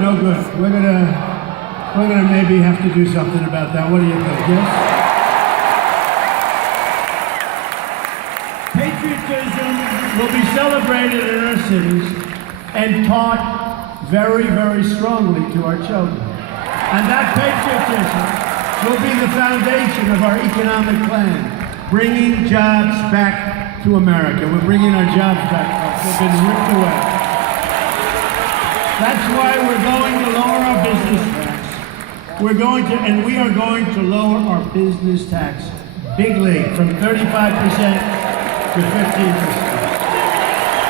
no good. We're gonna maybe have to do something about that. What do you think? Yes? Patriotism will be celebrated in our cities and taught very, very strongly to our children. And that patriotism will be the foundation of our economic plan, bringing jobs back to America. We're bringing our jobs back. They've been ripped away. That's why we're going to lower our business tax. We are going to lower our business tax bigly from 35% to 15%.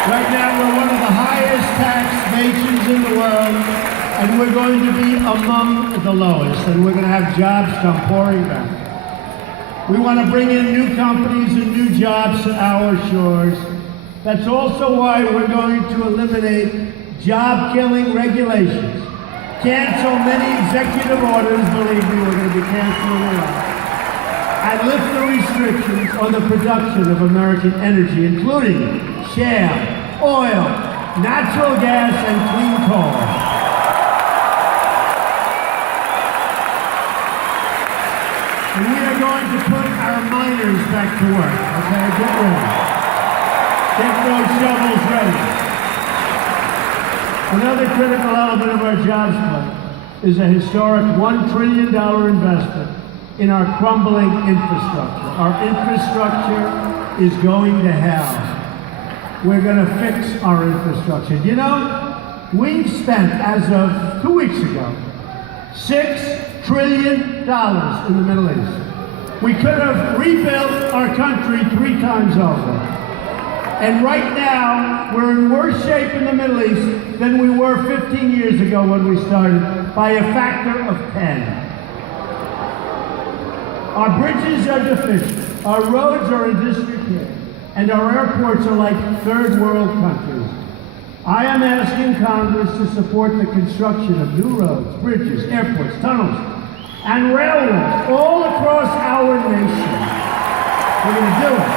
Right now, we're one of the highest taxed nations in the world, and we're going to be among the lowest, and we're going to have jobs come pouring back. We want to bring in new companies and new jobs to our shores. That's also why we're going to eliminate job-killing regulations. Cancel many executive orders, believe me, we're going to be canceling a lot. And lift the restrictions on the production of American energy, including shale, oil, natural gas, and clean coal. And we are going to put our miners back to work, okay? Get ready. Get those shovels ready. Another critical element of our jobs plan is a historic $1 trillion investment in our crumbling infrastructure. Our infrastructure is going to hell. We're going to fix our infrastructure. You know, we've spent, as of 2 weeks ago, $6 trillion in the Middle East. We could have rebuilt our country 3 times over. And right now, we're in worse shape in the Middle East than we were 15 years ago when we started, by a factor of 10. Our bridges are deficient, our roads are in disrepair, and our airports are like third world countries. I am asking Congress to support the construction of new roads, bridges, airports, tunnels, and railroads all across our nation. We're going to do it.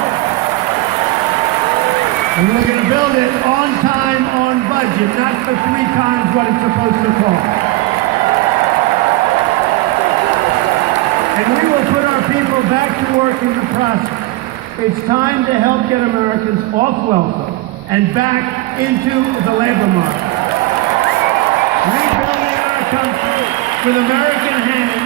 And we're going to build it on time, on budget, not for 3 times what it's supposed to cost. And we will put our people back to work in the process. It's time to help get Americans off welfare and back into the labor market. Rebuilding our country with American hands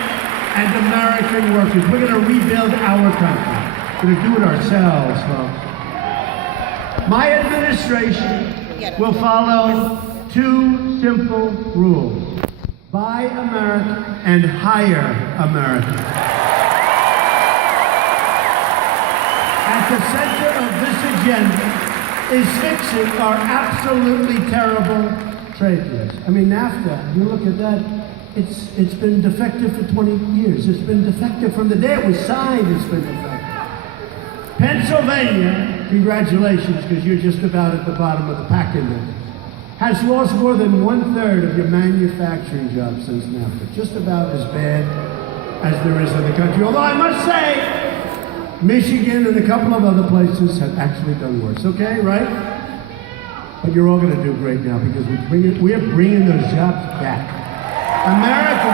and American workers. We're going to rebuild our country. We're going to do it ourselves, folks. My administration will follow 2 simple rules. Buy America and hire America. At the center of this agenda is fixing our absolutely terrible trade deals. I mean, NAFTA, you look at that, it's been defective for 20 years. It's been defective from the day it was signed, it's been defective. Pennsylvania, congratulations, because you're just about at the bottom of the pack in this, has lost more than 1/3 of your manufacturing jobs since NAFTA. Just about as bad as there is in the country. Although I must say, Michigan and a couple of other places have actually done worse. Okay, right? But you're all going to do great now because we are bringing those jobs back. America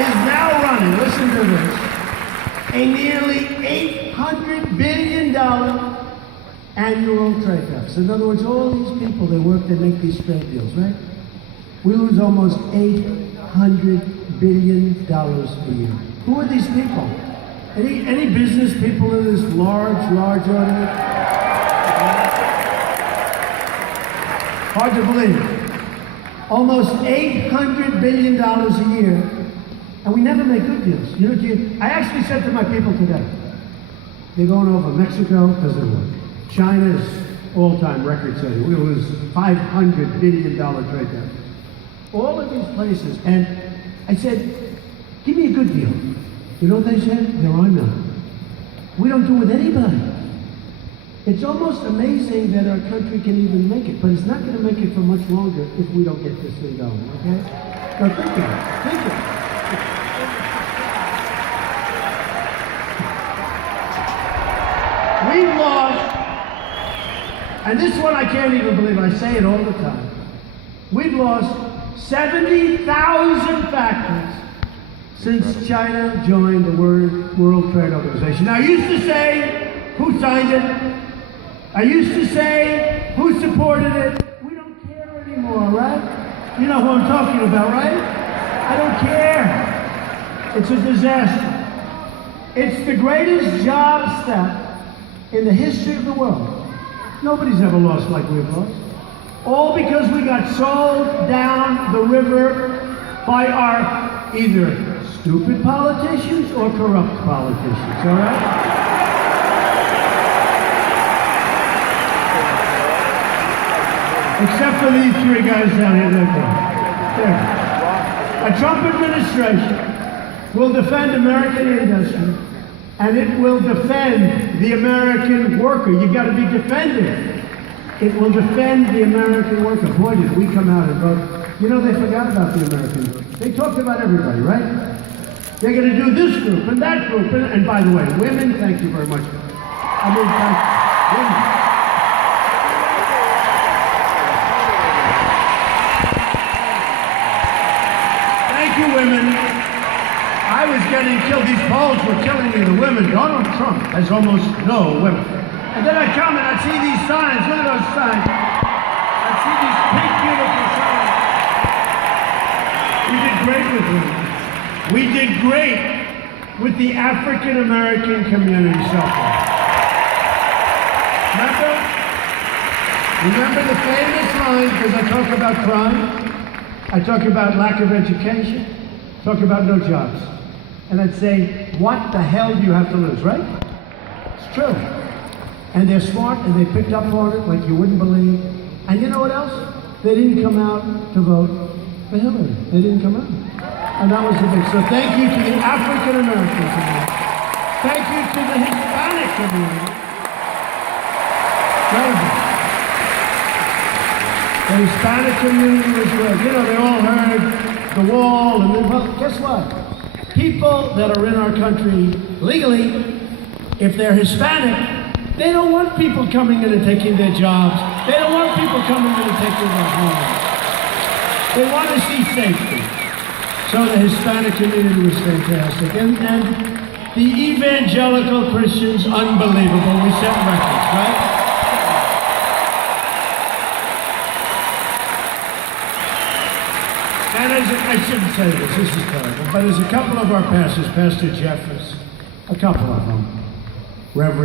is now running, listen to this, a nearly $800 billion annual trade deficit. In other words, all these people, they work, they make these trade deals, right? We lose almost $800 billion a year. Who are these people? Any business people in this large audience? Hard to believe. Almost $800 billion a year. And we never make good deals. You know, I actually said to my people today, they're going over Mexico, doesn't work. China's all-time record-setting. We lose $500 billion trade deficit. All of these places. And I said, give me a good deal. You know what they said? There are none. We don't do it with anybody. It's almost amazing that our country can even make it, but it's not going to make it for much longer if we don't get this thing going, okay? Now think of it. Think of it. We've lost, and this one I can't even believe, I say it all the time. We've lost 70,000 factories since China joined the World Trade Organization. Now, I used to say, who signed it? I used to say, who supported it? We don't care anymore, right? You know who I'm talking about, right? I don't care. It's a disaster. It's the greatest job step in the history of the world. Nobody's ever lost like we've lost. All because we got sold down the river by our either stupid politicians or corrupt politicians, all right? Except for these three guys down here. There. A Trump administration will defend American industry, and it will defend the American worker. You've got to be defended. It will defend the American worker. Boy, did we come out and vote. You know, they forgot about the American worker. They talked about everybody, right? They're going to do this group and that group. And by the way, women, thank you very much. I mean, thank women. Thank you, women. I was getting killed. These polls were killing me. The women. Donald Trump has almost no women. And then I come and I see these signs. Look at those signs. I see these big, beautiful signs. We did great with the African American community so far. Remember the famous line, because I talk about crime, I talk about lack of education, talk about no jobs. And I'd say, what the hell do you have to lose, right? It's true. And they're smart, and they picked up on it like you wouldn't believe. And you know what else? They didn't come out to vote for Hillary. They didn't come out. And that was the big. So thank you to the African American community. Thank you to the Hispanic community. The Hispanic community was good. You know, they all heard the wall, and then, well, guess what? People that are in our country legally, if they're Hispanic, they don't want people coming in and taking their jobs. They don't want people coming in and taking their homes. They want to see safety. So the Hispanic community was fantastic. And the evangelical Christians, unbelievable. We set records, right? And I shouldn't say this is terrible, but as a couple of our pastors, Pastor Jeffers, a couple of them, Reverend